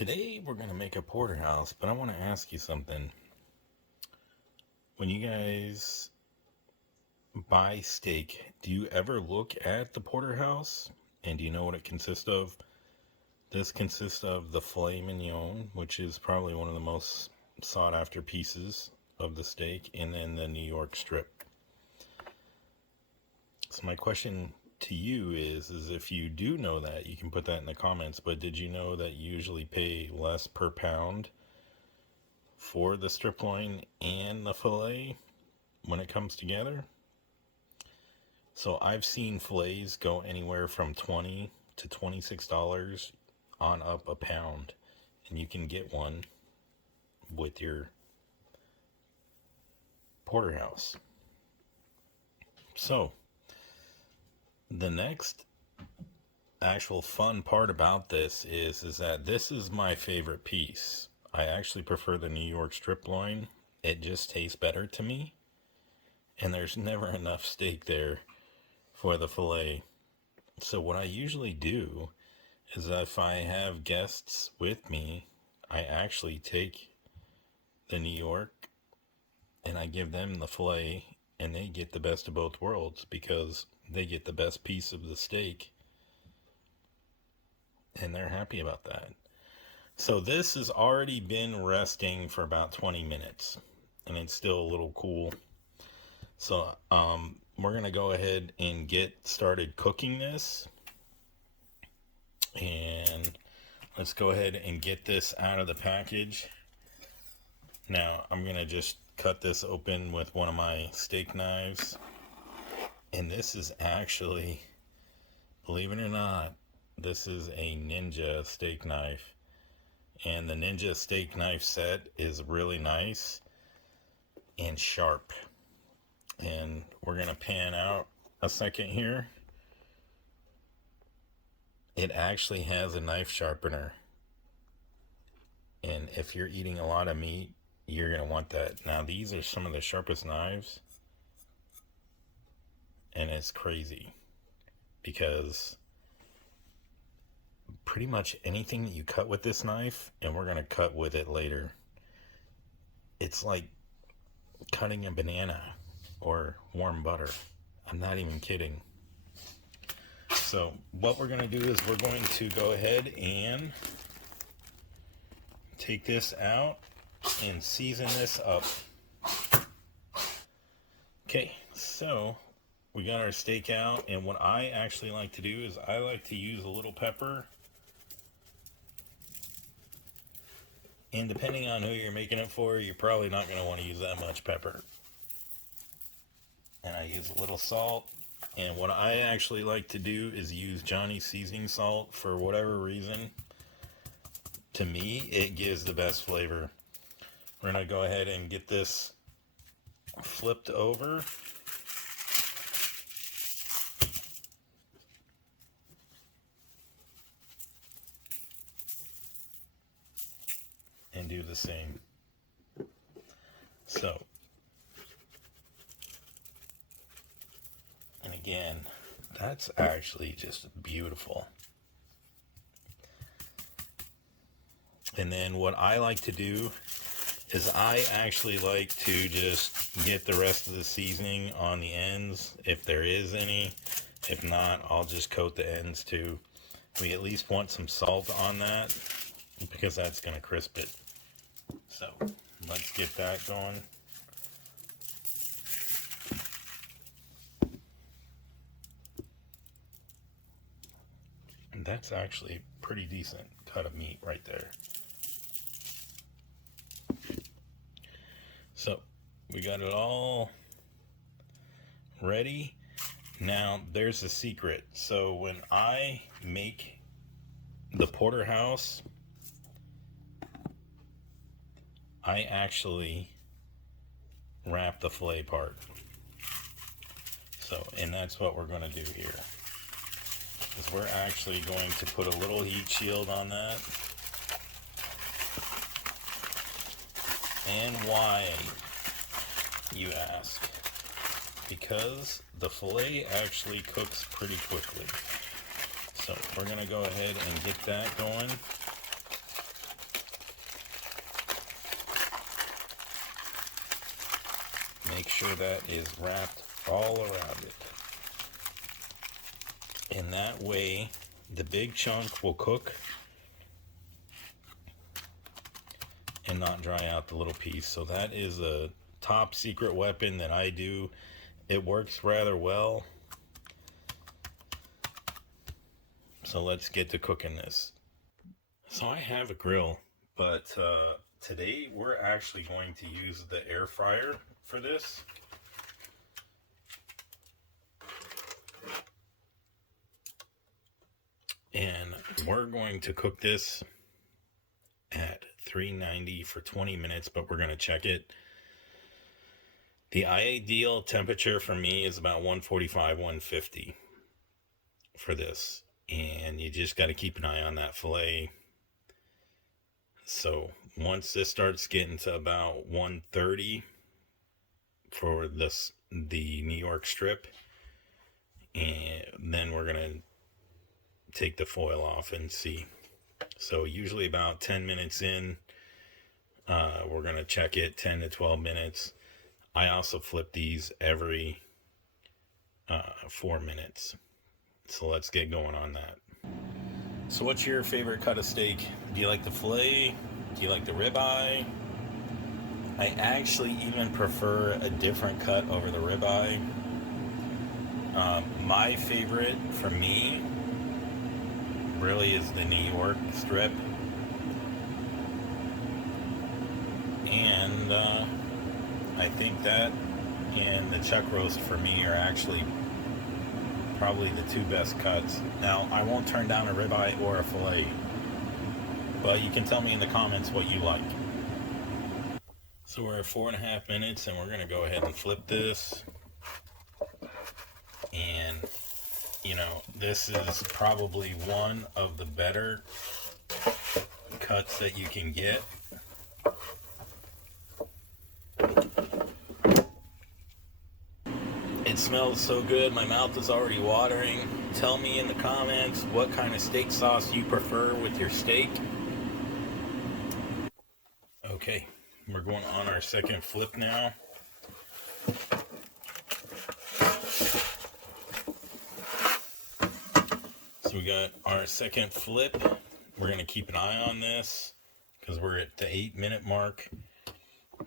Today we're going to make a porterhouse, but I want to ask you something. When you guys buy steak, do you ever look at the porterhouse? And do you know what it consists of? This consists of the filet mignon, which is probably one of the most sought after pieces of the steak, and then the New York strip. So my question to you is if you do know that, you can put that in the comments, but did you know that you usually pay less per pound for the strip loin and the filet when it comes together? So I've seen fillets go anywhere from $20 to $26 on up a pound, and you can get one with your porterhouse. So the next actual fun part about this is that this is my favorite piece. I actually prefer the New York strip loin. It just tastes better to me, and there's never enough steak there for the filet. So what I usually do is if I have guests with me, I actually take the New York and I give them the filet, and they get the best of both worlds because they get the best piece of the steak and they're happy about that. So this has already been resting for about 20 minutes and it's still a little cool. So we're gonna go ahead and get started cooking this, and let's go ahead and get this out of the package. Now I'm gonna just cut this open with one of my steak knives, and this is actually, believe it or not, this is a Ninja steak knife, and the Ninja steak knife set is really nice and sharp. And we're gonna pan out a second here. It actually has a knife sharpener, and if you're eating a lot of meat, you're gonna want that. Now these are some of the sharpest knives, and it's crazy because pretty much anything that you cut with this knife, and we're gonna cut with it later, it's like cutting a banana or warm butter. I'm not even kidding. So what we're going to do is we're going to go ahead and take this out and season this up. Okay, so we got our steak out, and what I actually like to do is I like to use a little pepper. And depending on who you're making it for, you're probably not going to want to use that much pepper. And I use a little salt. And what I actually like to do is use Johnny's seasoning salt for whatever reason. To me, it gives the best flavor. We're going to go ahead and get this flipped over. And do the same. So, and again, that's actually just beautiful. And then what I like to do is I actually like to just get the rest of the seasoning on the ends, if there is any. If not, I'll just coat the ends too. We at least want some salt on that because that's going to crisp it. So let's get that going. And that's actually pretty decent cut of meat right there. So we got it all ready. Now there's a secret. So when I make the porterhouse, I actually wrap the filet part. So, and that's what we're going to do here. Is we're actually going to put a little heat shield on that. And why, you ask? Because the filet actually cooks pretty quickly. So we're going to go ahead and get that going. make sure that is wrapped all around it. And that way, the big chunk will cook and not dry out the little piece. So that is a top secret weapon that I do. It works rather well. So let's get to cooking this. So I have a grill, but today we're actually going to use the air fryer for this. And we're going to cook this at 390 for 20 minutes, but we're going to check it. The ideal temperature for me is about 145, 150 for this. And you just got to keep an eye on that filet. So once this starts getting to about 130 for the New York strip, and then we're going to take the foil off and see. So usually about 10 minutes in, we're going to check it, 10 to 12 minutes. I also flip these every 4 minutes. So let's get going on that. So what's your favorite cut of steak? Do you like the filet? Do you like the ribeye? I actually even prefer a different cut over the ribeye. My favorite for me really is the New York strip. And I think that and the chuck roast for me are actually probably the two best cuts. Now, I won't turn down a ribeye or a filet, but you can tell me in the comments what you like. So we're at 4.5 minutes, and we're going to go ahead and flip this. And, you know, this is probably one of the better cuts that you can get. It smells so good, my mouth is already watering. Tell me in the comments what kind of steak sauce you prefer with your steak. Okay, we're going on our second flip now. So we got our second flip. We're going to keep an eye on this because we're at the 8-minute mark.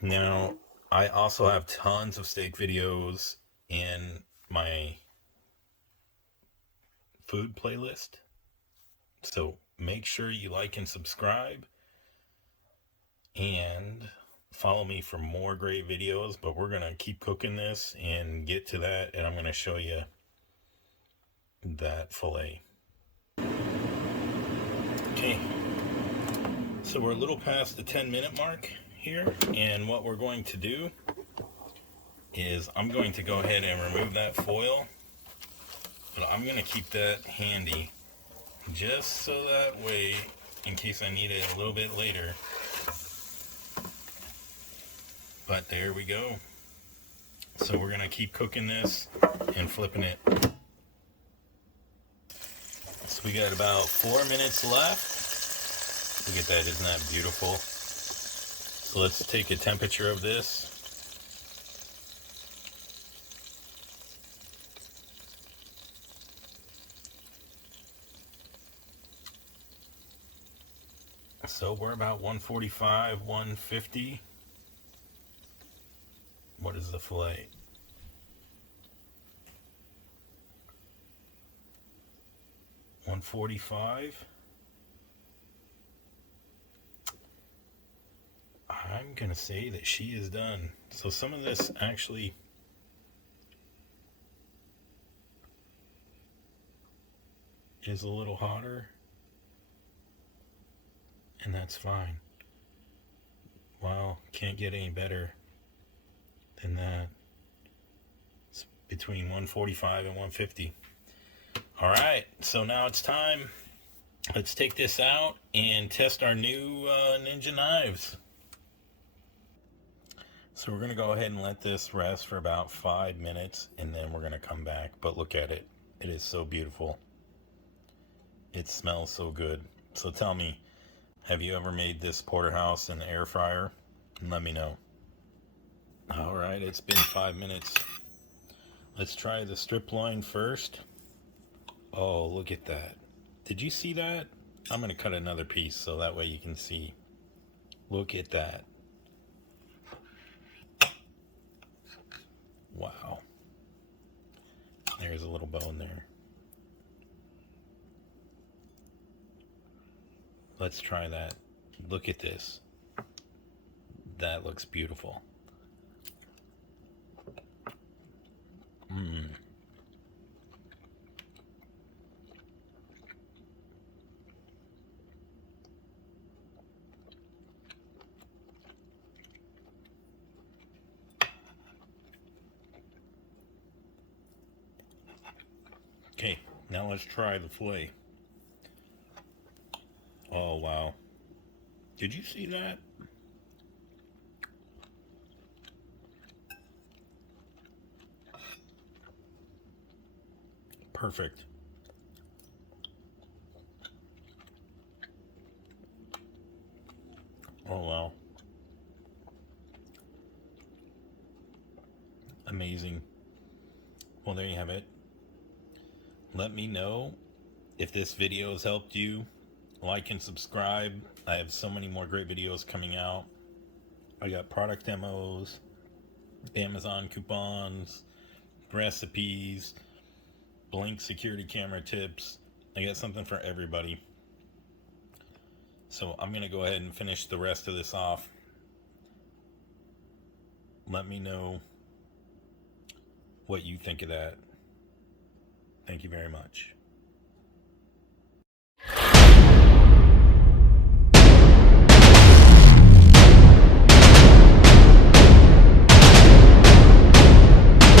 Now, I also have tons of steak videos in my food playlist. So make sure you like and subscribe and follow me for more great videos. But we're going to keep cooking this and get to that, and I'm going to show you that filet. Okay, so we're a little past the 10-minute mark here, and what we're going to do is I'm going to go ahead and remove that foil, but I'm going to keep that handy just so that way, in case I need it a little bit later. But there we go. So we're going to keep cooking this and flipping it. So we got about 4 minutes left. Look at that, isn't that beautiful? So let's take a temperature of this. So we're about 145, 150. What is the filet? 145. I'm gonna say that she is done. So some of this actually is a little hotter, and that's fine. Wow, can't get any better than that. It's between 145 and 150. All right, so now it's time. Let's take this out and test our new Ninja knives. So we're going to go ahead and let this rest for about 5 minutes, and then we're going to come back. But look at it. It is so beautiful. It smells so good. So tell me, have you ever made this porterhouse in the air fryer? Let me know. All right. Alright, it's been 5 minutes. Let's try the strip loin first. Oh, look at that. Did you see that? I'm going to cut another piece so that way you can see. Look at that. Wow. There's a little bone there. Let's try that. Look at this. That looks beautiful. Okay, now let's try the filet. Oh, wow. Did you see that? Perfect. Oh, wow. Amazing. Well, there you have it. Let me know if this video has helped you. Like and subscribe. I have so many more great videos coming out. I got product demos, Amazon coupons, recipes, blank security camera tips. I got something for everybody. So I'm going to go ahead and finish the rest of this off. Let me know what you think of that. Thank you very much.